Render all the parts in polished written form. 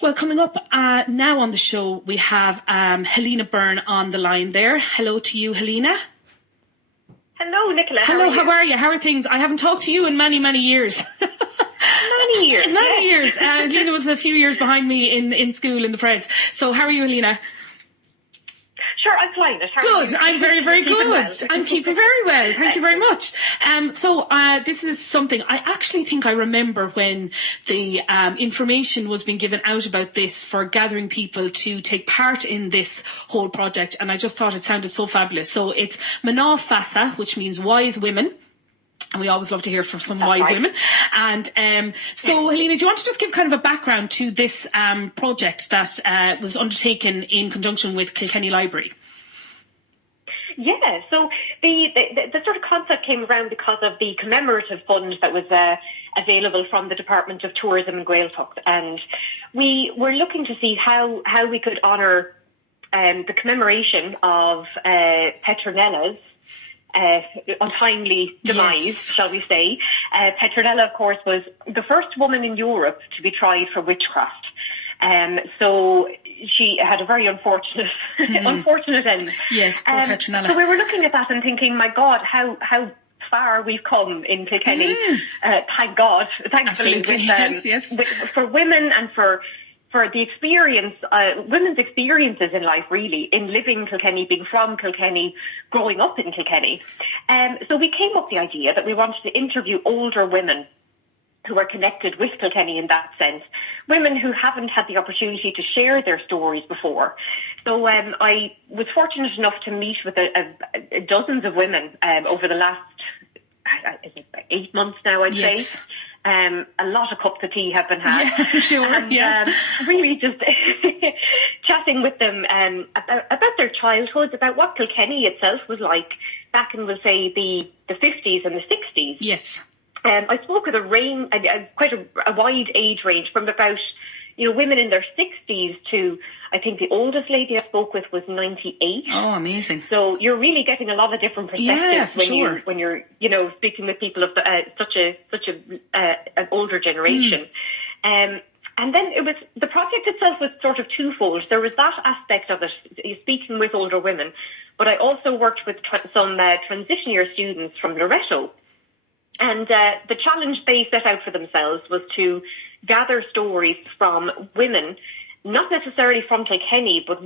Well, coming up now on the show, we have Helena Byrne on the line there. Hello to you, Helena. Hello, Nicola. Hello, how are you? How are things? I haven't talked to you in many, many years. Many years. Many years. Helena was a few years behind me in school in the press. So how are you, Helena? Sure, I'm fine. Good. I'm very, very good. Well? I'm keeping very well. Thank you very much. So this is something I actually think I remember when the information was being given out about this for gathering people to take part in this whole project, and I just thought it sounded so fabulous. So it's Feasa, which means wise women. And we always love to hear from some wise women. And so, Helena, do you want to just give kind of a background to this project that was undertaken in conjunction with Kilkenny Library? Yeah, so the sort of concept came around because of the commemorative fund that was available from the Department of Tourism and Gaeltacht. And we were looking to see how we could honour the commemoration of Petronella's untimely demise, shall we say. Petronella, of course, was the first woman in Europe to be tried for witchcraft. So she had a very unfortunate end. Yes, poor Petronella. So we were looking at that and thinking, my God, how far we've come in Kilkenny. Thank God, thankfully, for women and for the experience, women's experiences in life, really, in living Kilkenny, being from Kilkenny, growing up in Kilkenny. So we came up with the idea that we wanted to interview older women who are connected with Kilkenny in that sense, women who haven't had the opportunity to share their stories before. So I was fortunate enough to meet with dozens of women over the last, I think, 8 months now, I'd say. A lot of cups of tea have been had. Yeah, sure. And really just chatting with them about their childhoods, about what Kilkenny itself was like back in, we'll say, the 50s and the 60s. Yes. I spoke with quite a wide age range, from about, women in their 60s to, I think the oldest lady I spoke with was 98. Oh, amazing. So you're really getting a lot of different perspectives when you're speaking with people of such an older generation. And then the project itself was sort of twofold. There was that aspect of it, speaking with older women, but I also worked with some transition year students from Loretto. And the challenge they set out for themselves was to gather stories from women, not necessarily from Kilkenny, but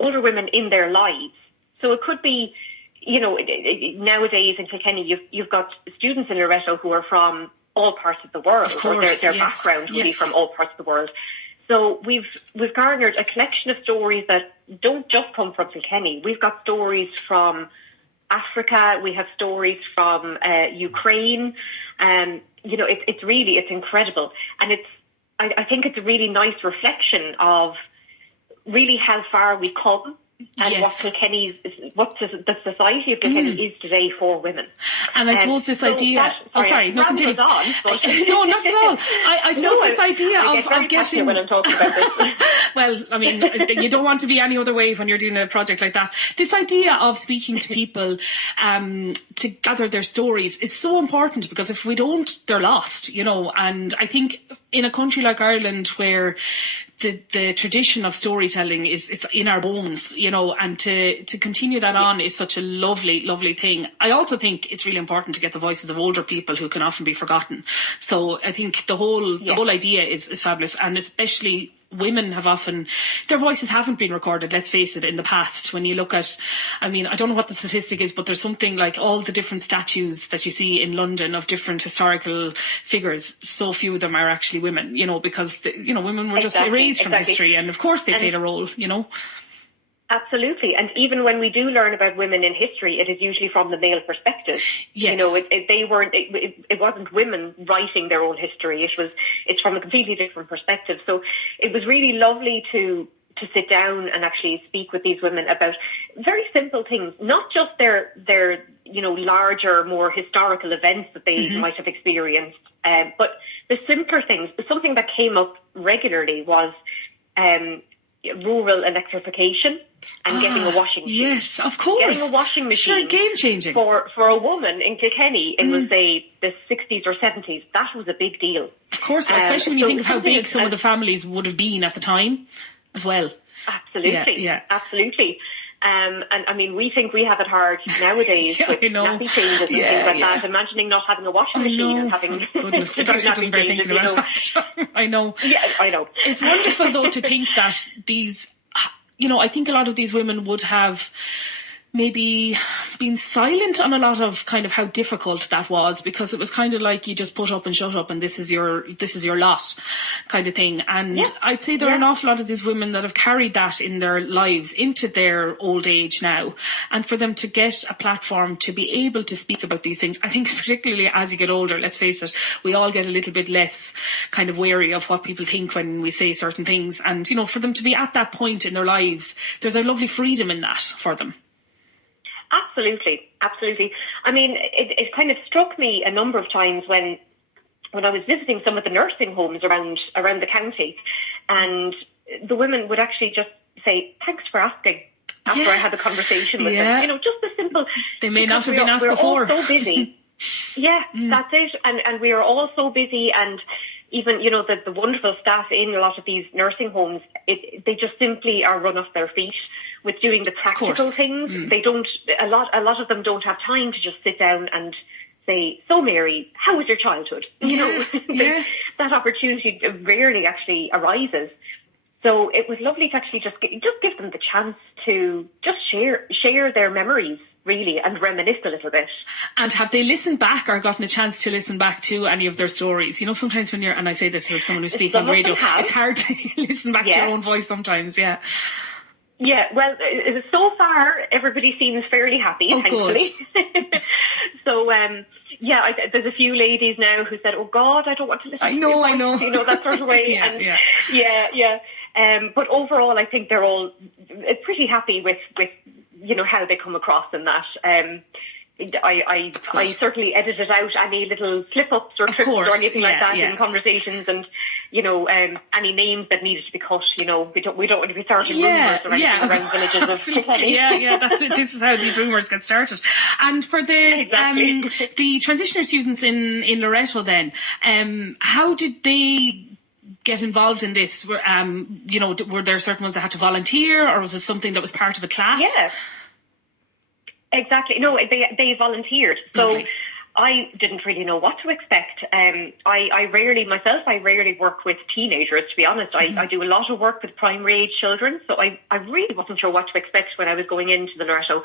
older women in their lives. So it could be, nowadays in Kilkenny, you've got students in Loretto who are from all parts of the world, or their background will be from all parts of the world. So we've garnered a collection of stories that don't just come from Kilkenny. We've got stories from Africa, we have stories from Ukraine, and it's incredible, and I think it's a really nice reflection of really how far we've come and what the society of Kilkenny is today for women. And I suppose this idea... continue. On, but no, not at all. I suppose this idea of getting... when I'm talking about this. Well, I mean, you don't want to be any other way when you're doing a project like that. This idea of speaking to people to gather their stories is so important, because if we don't, they're lost, and I think in a country like Ireland, where the tradition of storytelling it's in our bones, and to continue that on is such a lovely, lovely thing. I also think it's really important to get the voices of older people who can often be forgotten. So I think the whole idea is fabulous, and especially women their voices haven't been recorded, let's face it, in the past. When you look at, I don't know what the statistic is, but there's something like all the different statues that you see in London of different historical figures, so few of them are actually women, because women were just erased from history, and of course they played a role, Absolutely. And even when we do learn about women in history, it is usually from the male perspective. Yes. It wasn't women writing their own history. It's from a completely different perspective. So it was really lovely to sit down and actually speak with these women about very simple things, not just their larger, more historical events that they might have experienced, but the simpler things. Something that came up regularly was rural electrification and getting a washing machine. Yes, of course. Getting a washing machine. Sure, game-changing. For a woman in Kilkenny, it was, say, the 60s or 70s. That was a big deal. Of course, especially when you think of how big some of the families would have been at the time as well. Absolutely. Absolutely. And I mean, we think we have it hard nowadays with nappy changes and things like that. Imagining not having a washing machine and having goodness, it actually doesn't bear thinking about that. I know. Yeah, I know. It's wonderful though to think that these, I think a lot of these women would have maybe been silent on a lot of kind of how difficult that was, because it was kind of like you just put up and shut up and this is your lot kind of thing. And I'd say there are an awful lot of these women that have carried that in their lives into their old age now, and for them to get a platform to be able to speak about these things, I think particularly as you get older, let's face it, we all get a little bit less kind of wary of what people think when we say certain things, and for them to be at that point in their lives, there's a lovely freedom in that for them. Absolutely, absolutely. I mean, it kind of struck me a number of times when I was visiting some of the nursing homes around the county, and the women would actually just say, "Thanks for asking," after I had a conversation with them. Just the simple. They may not have been asked before. We're all so busy. That's it. And we are all so busy, and even, the wonderful staff in a lot of these nursing homes, they just simply are run off their feet with doing the practical things. They don't, a lot of them don't have time to just sit down and say, "So Mary, how was your childhood?" That opportunity rarely actually arises. So it was lovely to actually just give them the chance to just share their memories, really, and reminisce a little bit. And have they listened back or gotten a chance to listen back to any of their stories? Sometimes when and I say this as someone who speaks on the radio, it's hard to listen back to your own voice sometimes, Yeah, well, so far, everybody seems fairly happy, thankfully. So, there's a few ladies now who said, "Oh, God, I don't want to listen to your voice," I know. that sort of way. But overall, I think they're all pretty happy with how they come across in that. I certainly edited out any little slip-ups or trips or anything like that in conversations, and any names that needed to be cut. We don't want to be starting rumours or anything around villages of Kilkenny. That's it. This is how these rumours get started. And for the the transitioner students in Loreto, then, how did they get involved in this? Were there certain ones that had to volunteer, or was it something that was part of a class? Yeah. Exactly. No, they volunteered. So I didn't really know what to expect. I rarely work with teenagers, to be honest. I do a lot of work with primary age children, so I really wasn't sure what to expect when I was going into the Loreto.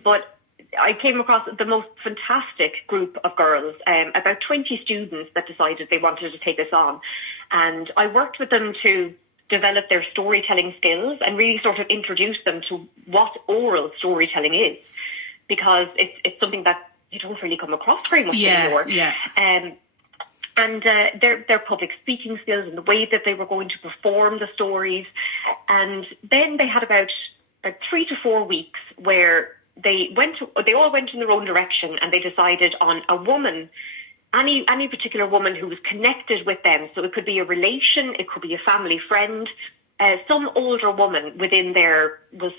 But I came across the most fantastic group of girls, about 20 students that decided they wanted to take this on. And I worked with them to develop their storytelling skills and really sort of introduce them to what oral storytelling is, because it's something that you don't really come across very much anymore. And their public speaking skills and the way that they were going to perform the stories. And then they had about 3 to 4 weeks where they all went in their own direction, and they decided on a woman, any particular woman who was connected with them. So it could be a relation, it could be a family friend, some older woman within their little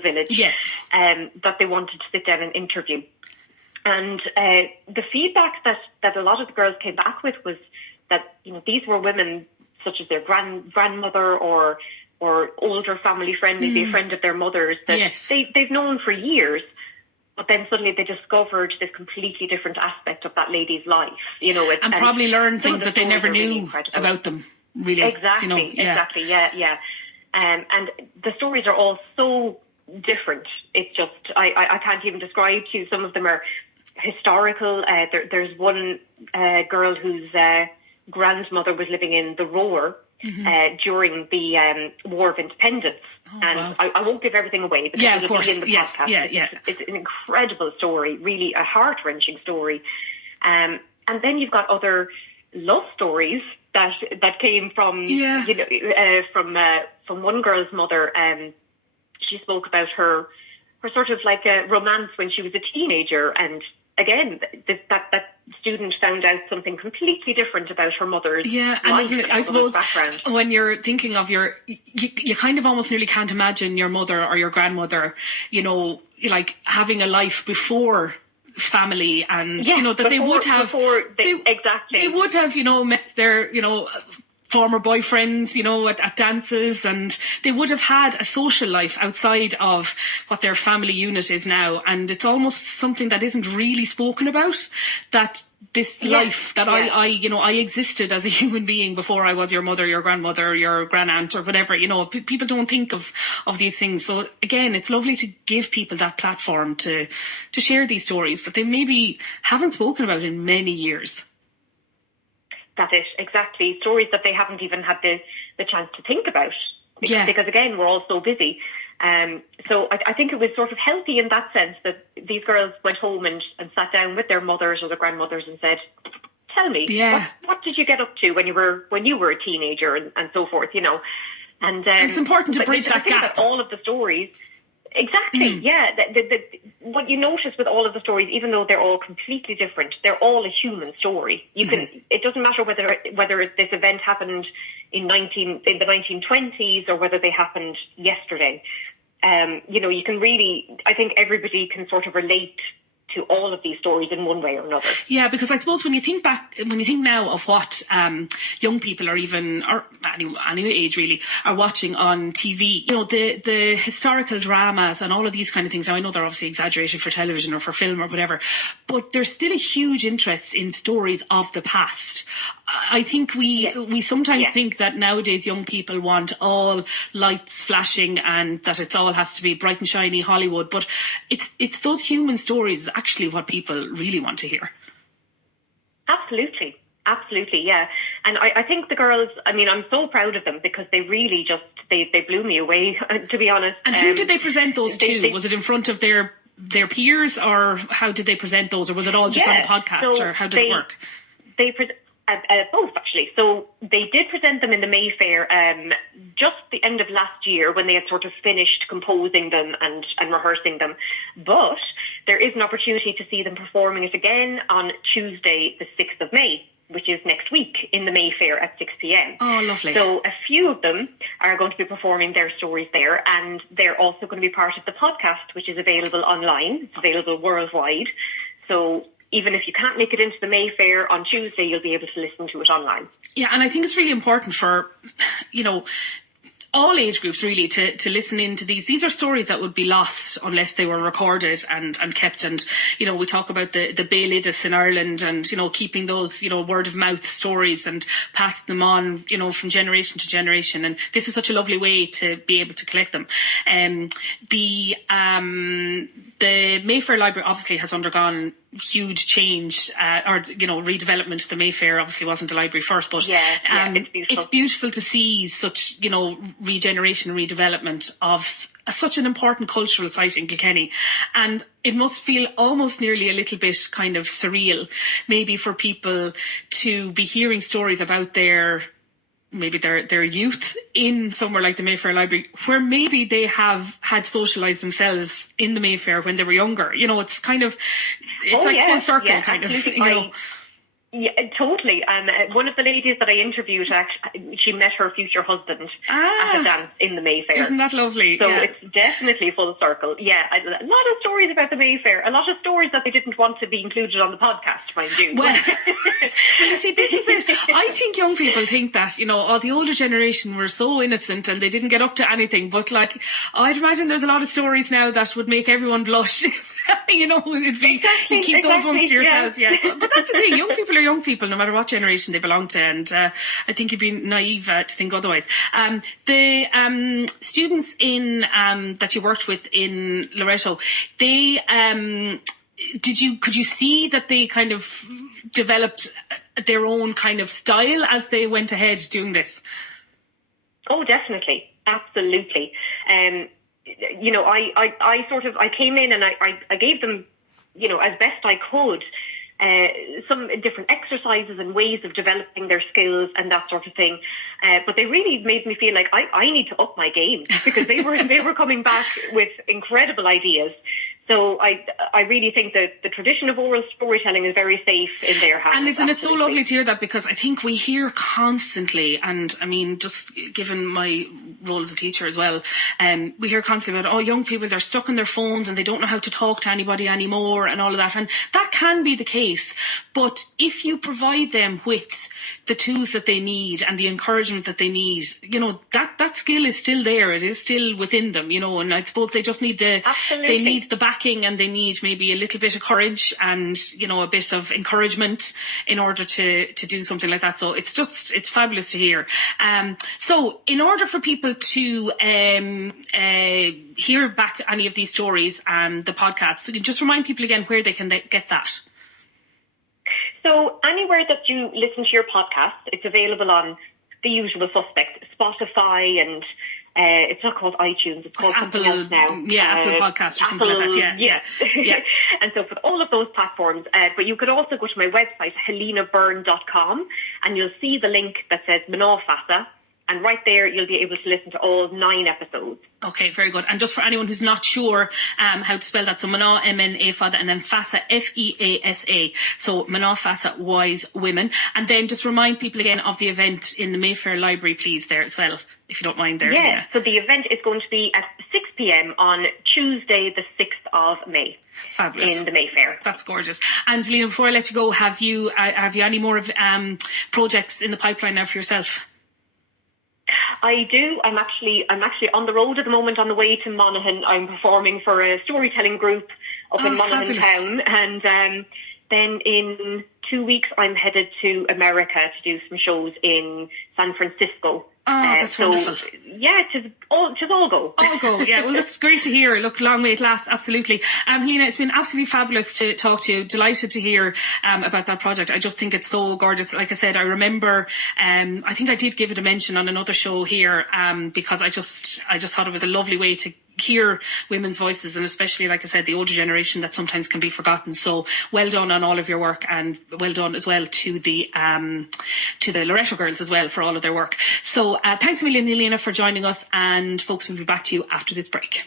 village, that they wanted to sit down and interview. And the feedback that a lot of the girls came back with was that these were women such as their grandmother or older family friend, maybe a friend of their mother's, that they've known for years. But then suddenly they discovered this completely different aspect of that lady's life, and probably learned things that they never knew about them. Really, exactly. And the stories are all so different. It's just I can't even describe to you. Some of them are historical. There's one girl whose grandmother was living in the Roar during the War of Independence. Wow. I won't give everything away because it will be in the podcast. It's an incredible story, really a heart-wrenching story. And then you've got other love stories that came from from one girl's mother. She spoke about her sort of like a romance when she was a teenager, and again, that student found out something completely different about her mother's life and I suppose background. When you're thinking of you kind of almost nearly can't imagine your mother or your grandmother, like having a life before family, and that they would have met their former boyfriends, at dances, and they would have had a social life outside of what their family unit is now. And it's almost something that isn't really spoken about, that this life that I existed as a human being before I was your mother, your grandmother, your grandaunt, or whatever. People don't think of these things. So again, it's lovely to give people that platform to share these stories that they maybe haven't spoken about in many years. That's it, exactly. Stories that they haven't even had the chance to think about. Because again, we're all so busy. So I think it was sort of healthy in that sense that these girls went home and sat down with their mothers or their grandmothers and said, tell me, what did you get up to when you were a teenager and so forth, And it's important to bridge that gap. That all of the stories... Exactly, what you notice with all of the stories, even though they're all completely different, they're all a human story. You can. It doesn't matter whether this event happened in the 1920s or whether they happened yesterday. You can really, I think everybody can sort of relate to all of these stories in one way or another. Yeah, because I suppose when you think now of what young people or any age really are watching on TV, the historical dramas and all of these kind of things. Now I know they're obviously exaggerated for television or for film or whatever, but there's still a huge interest in stories of the past. I think we sometimes think that nowadays young people want all lights flashing and that it all has to be bright and shiny Hollywood, but it's those human stories actually what people really want to hear. Absolutely, yeah. And I think the girls, I'm so proud of them because they really just, they blew me away, to be honest. And who did they present those to? Was it in front of their peers, or how did they present those, or was it all just on the podcast, or how did it work? Both, actually. So they did present them in the Mayfair just the end of last year when they had sort of finished composing them and rehearsing them. But there is an opportunity to see them performing it again on Tuesday, the 6th of May, which is next week, in the Mayfair at 6 p.m. Oh, lovely. So a few of them are going to be performing their stories there, and they're also going to be part of the podcast, which is available online. It's available worldwide. So even if you can't make it into the Mayfair on Tuesday, you'll be able to listen to it online. Yeah, and I think it's really important for, all age groups really to listen into these. These are stories that would be lost unless they were recorded and kept. And, we talk about the Bailidis in Ireland and, keeping those, word of mouth stories and passing them on, from generation to generation. And this is such a lovely way to be able to collect them. The Mayfair Library obviously has undergone huge change redevelopment. The Mayfair obviously wasn't the library first, but it's beautiful to see such regeneration and redevelopment of such an important cultural site in Kilkenny. And it must feel almost nearly a little bit kind of surreal maybe for people to be hearing stories about their youth in somewhere like the Mayfair Library, where maybe they have had socialised themselves in the Mayfair when they were younger. It's kind of, full circle kind of. Yeah, totally. One of the ladies that I interviewed, actually, she met her future husband at a dance in the Mayfair. Isn't that lovely? So it's definitely full circle. Yeah, a lot of stories about the Mayfair. A lot of stories that they didn't want to be included on the podcast, mind you. Well, you see, this is it. I think young people think that, the older generation were so innocent and they didn't get up to anything. But, I'd imagine there's a lot of stories now that would make everyone blush. It'd be, you keep those ones to yourself. Yeah. But that's the thing. Young people are young people, no matter what generation they belong to. And I think you'd be naive to think otherwise. The students in that you worked with in Loreto, they could you see that they kind of developed their own kind of style as they went ahead doing this? Oh, definitely. Absolutely. I came in and I gave them, as best I could, some different exercises and ways of developing their skills and that sort of thing. But they really made me feel like I need to up my game because they were coming back with incredible ideas. So I really think that the tradition of oral storytelling is very safe in their hands. And isn't it so lovely to hear that? Because I think we hear constantly, and I mean, just given my role as a teacher as well, we hear constantly about, young people, they're stuck on their phones and they don't know how to talk to anybody anymore and all of that. And that can be the case. But if you provide them with the tools that they need and the encouragement that they need, that skill is still there. It is still within them, and I suppose they just need they need the backing, and they need maybe a little bit of courage and, a bit of encouragement in order to do something like that. So it's fabulous to hear. So in order for people to hear back any of these stories and the podcast, just remind people again where they can get that. So anywhere that you listen to your podcast, it's available on the usual suspects, Spotify, and it's not called iTunes, it's called something else now. Yeah, Apple Podcasts or something like that, yeah. And so for all of those platforms, but you could also go to my website, helenabyrne.com, and you'll see the link that says Feasa. And right there, you'll be able to listen to all 9 episodes. Okay, very good. And just for anyone who's not sure how to spell that, so Mana, M-N-A, Fada, and then Feasa, F-E-A-S-A. So Mana, Feasa, Wise Women. And then just remind people again of the event in the Mayfair Library, please, there as well, if you don't mind there. Yeah, so the event is going to be at 6 p.m. on Tuesday, the 6th of May. Fabulous. In the Mayfair. That's gorgeous. And Helena, before I let you go, have you any more projects in the pipeline now for yourself? I do. I'm actually on the road at the moment on the way to Monaghan. I'm performing for a storytelling group up in Monaghan town, and then in 2 weeks I'm headed to America to do some shows in San Francisco. That's wonderful. Yeah, tis all go. All go, yeah. Well, that's great to hear. Look, long may it last, absolutely. Helena, it's been absolutely fabulous to talk to you. Delighted to hear about that project. I just think it's so gorgeous. Like I said, I remember, I think I did give it a mention on another show here because I just thought it was a lovely way to hear women's voices, and especially, like I said, the older generation that sometimes can be forgotten. So well done on all of your work, and well done as well to the Loretto girls as well for all of their work. So thanks a million, Helena, for joining us, and folks, we'll be back to you after this break.